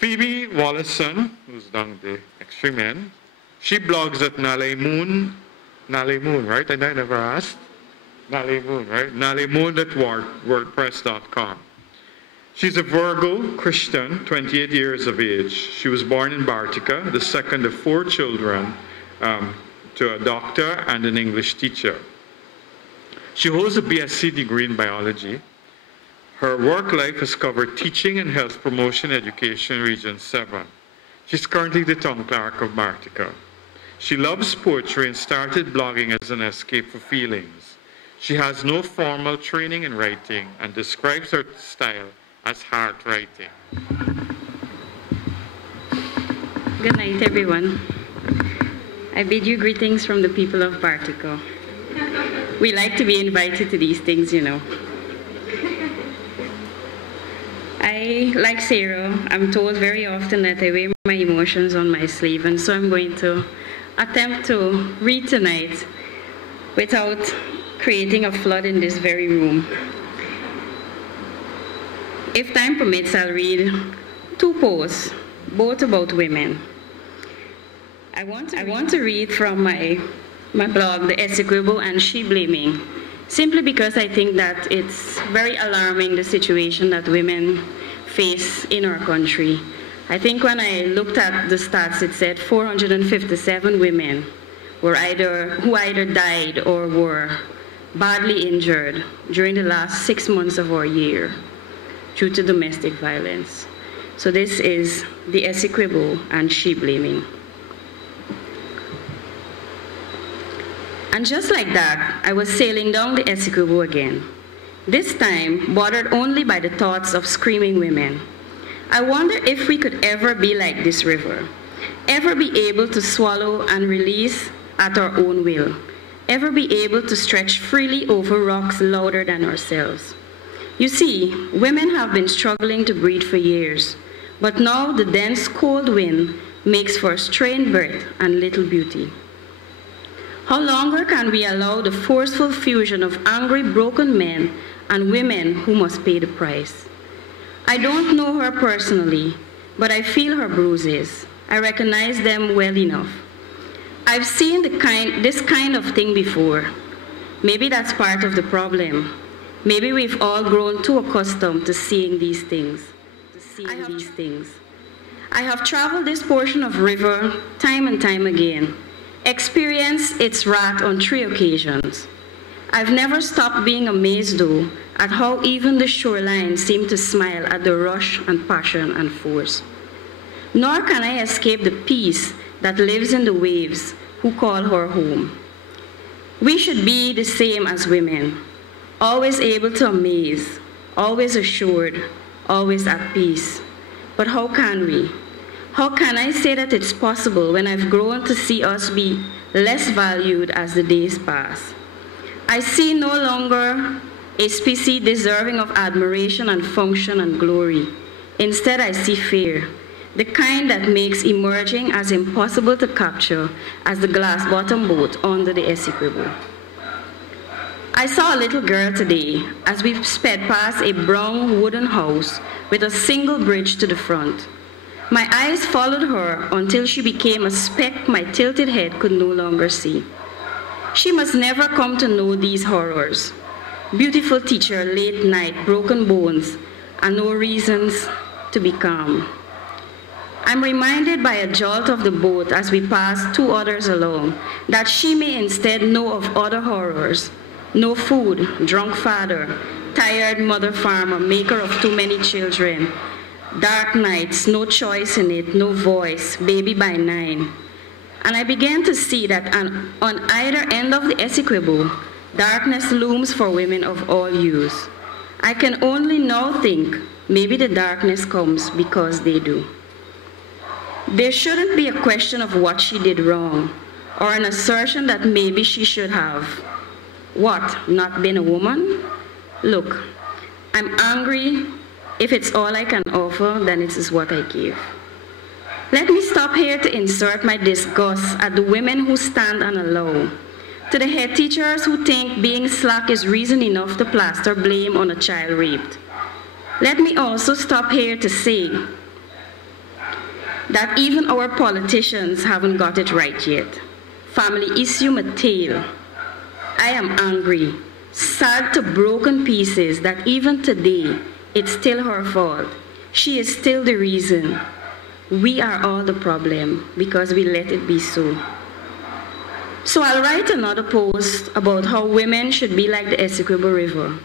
Phebe Wallerson, who's down the extreme end, she blogs at Nalemoon, right? I never asked. Nalemoon, right? Nalemoon@wordpress.com. She's a Virgo Christian, 28 years of age. She was born in Bartica, the second of 4 children to a doctor and an English teacher. She holds a BSc degree in biology. Her work life has covered teaching and health promotion education, Region 7. She's currently the town clerk of Bartica. She loves poetry and started blogging as an escape for feelings. She has no formal training in writing and describes her style as heart writing. Good night, everyone. I bid you greetings from the people of Bartica. We like to be invited to these things, you know. Like Sarah, I'm told very often that I wear my emotions on my sleeve, and so I'm going to attempt to read tonight without creating a flood in this very room. If time permits, I'll read 2 posts, both about women. I want to read from my blog, the Essequibo and She-blaming, simply because I think that it's very alarming, the situation that women face in our country. I think when I looked at the stats, it said 457 women who either died or were badly injured during the last 6 months of our year due to domestic violence. So this is the Essequibo and She-blaming. And just like that, I was sailing down the Essequibo again, this time bothered only by the thoughts of screaming women. I wonder if we could ever be like this river, ever be able to swallow and release at our own will, ever be able to stretch freely over rocks louder than ourselves. You see, women have been struggling to breathe for years, but now the dense cold wind makes for strained breath and little beauty. How longer can we allow the forceful fusion of angry, broken men and women who must pay the price? I don't know her personally, but I feel her bruises. I recognize them well enough. I've seen this kind of thing before. Maybe that's part of the problem. Maybe we've all grown too accustomed to seeing these things. I have traveled this portion of river time and time again, experienced its wrath on 3 occasions. I've never stopped being amazed, though, at how even the shoreline seemed to smile at the rush and passion and force. Nor can I escape the peace that lives in the waves who call her home. We should be the same as women, always able to amaze, always assured, always at peace. But how can we? How can I say that it's possible when I've grown to see us be less valued as the days pass? I see no longer a species deserving of admiration and function and glory. Instead, I see fear, the kind that makes emerging as impossible to capture as the glass-bottom boat under the Essequibo. I saw a little girl today as we sped past a brown wooden house with a single bridge to the front. My eyes followed her until she became a speck my tilted head could no longer see. She must never come to know these horrors. Beautiful teacher, late night, broken bones, and no reasons to be calm. I'm reminded by a jolt of the boat as we pass 2 others along that she may instead know of other horrors. No food, drunk father, tired mother farmer, maker of too many children, dark nights, no choice in it, no voice, baby by 9. And I began to see that on either end of the Essequibo, darkness looms for women of all hues. I can only now think maybe the darkness comes because they do. There shouldn't be a question of what she did wrong, or an assertion that maybe she should have. What, not been a woman? Look, I'm angry. If it's all I can offer, then it is what I give. Let me stop here to insert my disgust at the women who stand and allow, to the head teachers who think being slack is reason enough to plaster blame on a child raped. Let me also stop here to say that even our politicians haven't got it right yet. Family issue Mateo. I am angry, sad to broken pieces that even today, it's still her fault. She is still the reason. We are all the problem because we let it be so. So I'll write another post about how women should be like the Essequibo River,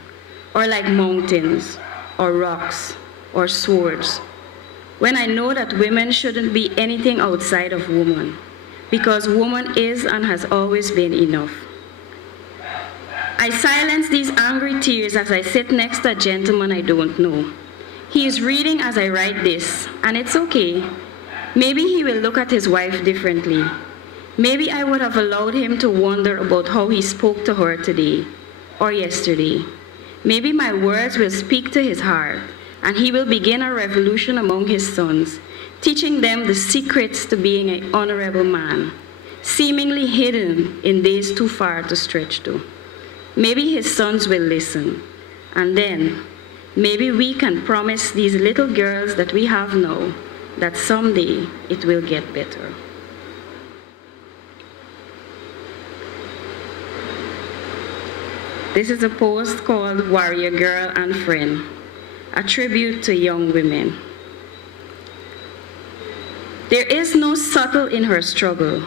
or like mountains, or rocks, or swords, when I know that women shouldn't be anything outside of woman, because woman is and has always been enough. I silence these angry tears as I sit next to a gentleman I don't know. He is reading as I write this, and it's okay. Maybe he will look at his wife differently. Maybe I would have allowed him to wonder about how he spoke to her today or yesterday. Maybe my words will speak to his heart, and he will begin a revolution among his sons, teaching them the secrets to being an honorable man, seemingly hidden in days too far to stretch to. Maybe his sons will listen, and then maybe we can promise these little girls that we have now that someday it will get better. This is a post called Warrior Girl and Friend, a tribute to young women. There is no subtle in her struggle,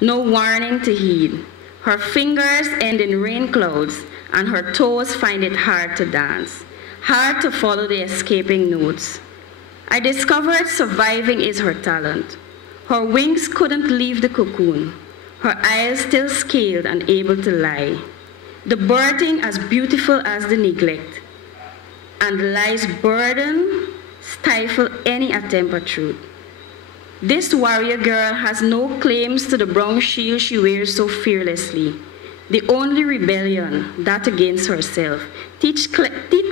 no warning to heed. Her fingers end in rain clouds, and her toes find it hard to dance, hard to follow the escaping notes. I discovered surviving is her talent. Her wings couldn't leave the cocoon, her eyes still scaled and able to lie. The birthing as beautiful as the neglect, and lie's burden stifle any attempt at truth. This warrior girl has no claims to the brown shield she wears so fearlessly. The only rebellion, that against herself. Teeth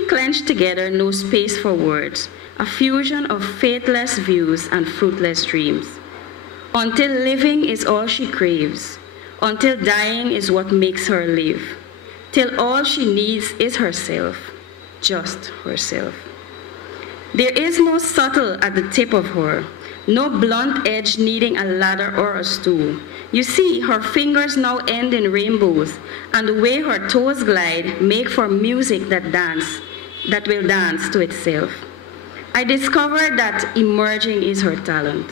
clenched together, no space for words. A fusion of faithless views and fruitless dreams. Until living is all she craves. Until dying is what makes her live. Till all she needs is herself. Just herself. There is no subtle at the tip of her. No blunt edge needing a ladder or a stool. You see, her fingers now end in rainbows, and the way her toes glide make for music that will dance to itself. I discovered that emerging is her talent.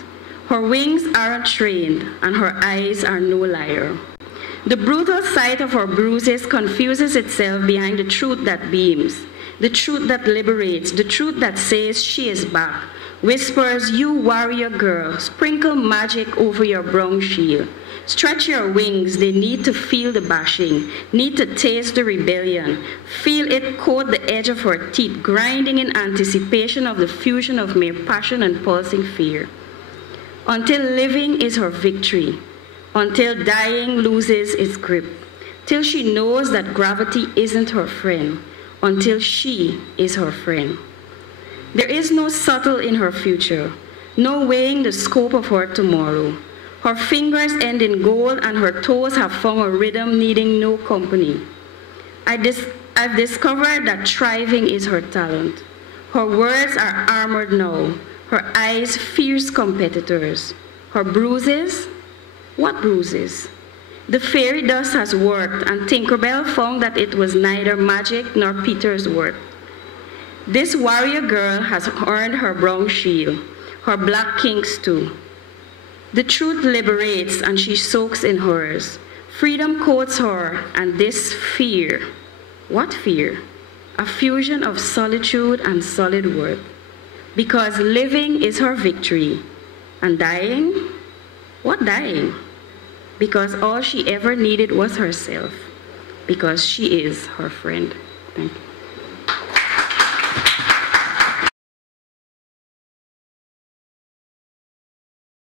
Her wings aren't trained, and her eyes are no liar. The brutal sight of her bruises confuses itself behind the truth that beams, the truth that liberates, the truth that says she is back. Whispers, you warrior girl, sprinkle magic over your brown shield. Stretch your wings, they need to feel the bashing, need to taste the rebellion. Feel it coat the edge of her teeth, grinding in anticipation of the fusion of mere passion and pulsing fear. Until living is her victory, until dying loses its grip, till she knows that gravity isn't her friend, until she is her friend. There is no subtle in her future, no weighing the scope of her tomorrow. Her fingers end in gold, and her toes have found a rhythm needing no company. I've discovered that thriving is her talent. Her words are armored now, her eyes fierce competitors. Her bruises? What bruises? The fairy dust has worked, and Tinkerbell found that it was neither magic nor Peter's work. This warrior girl has earned her brown shield, her black kinks too. The truth liberates, and she soaks in hers. Freedom coats her, and this fear. What fear? A fusion of solitude and solid worth. Because living is her victory, and dying? What dying? Because all she ever needed was herself. Because she is her friend. Thank you.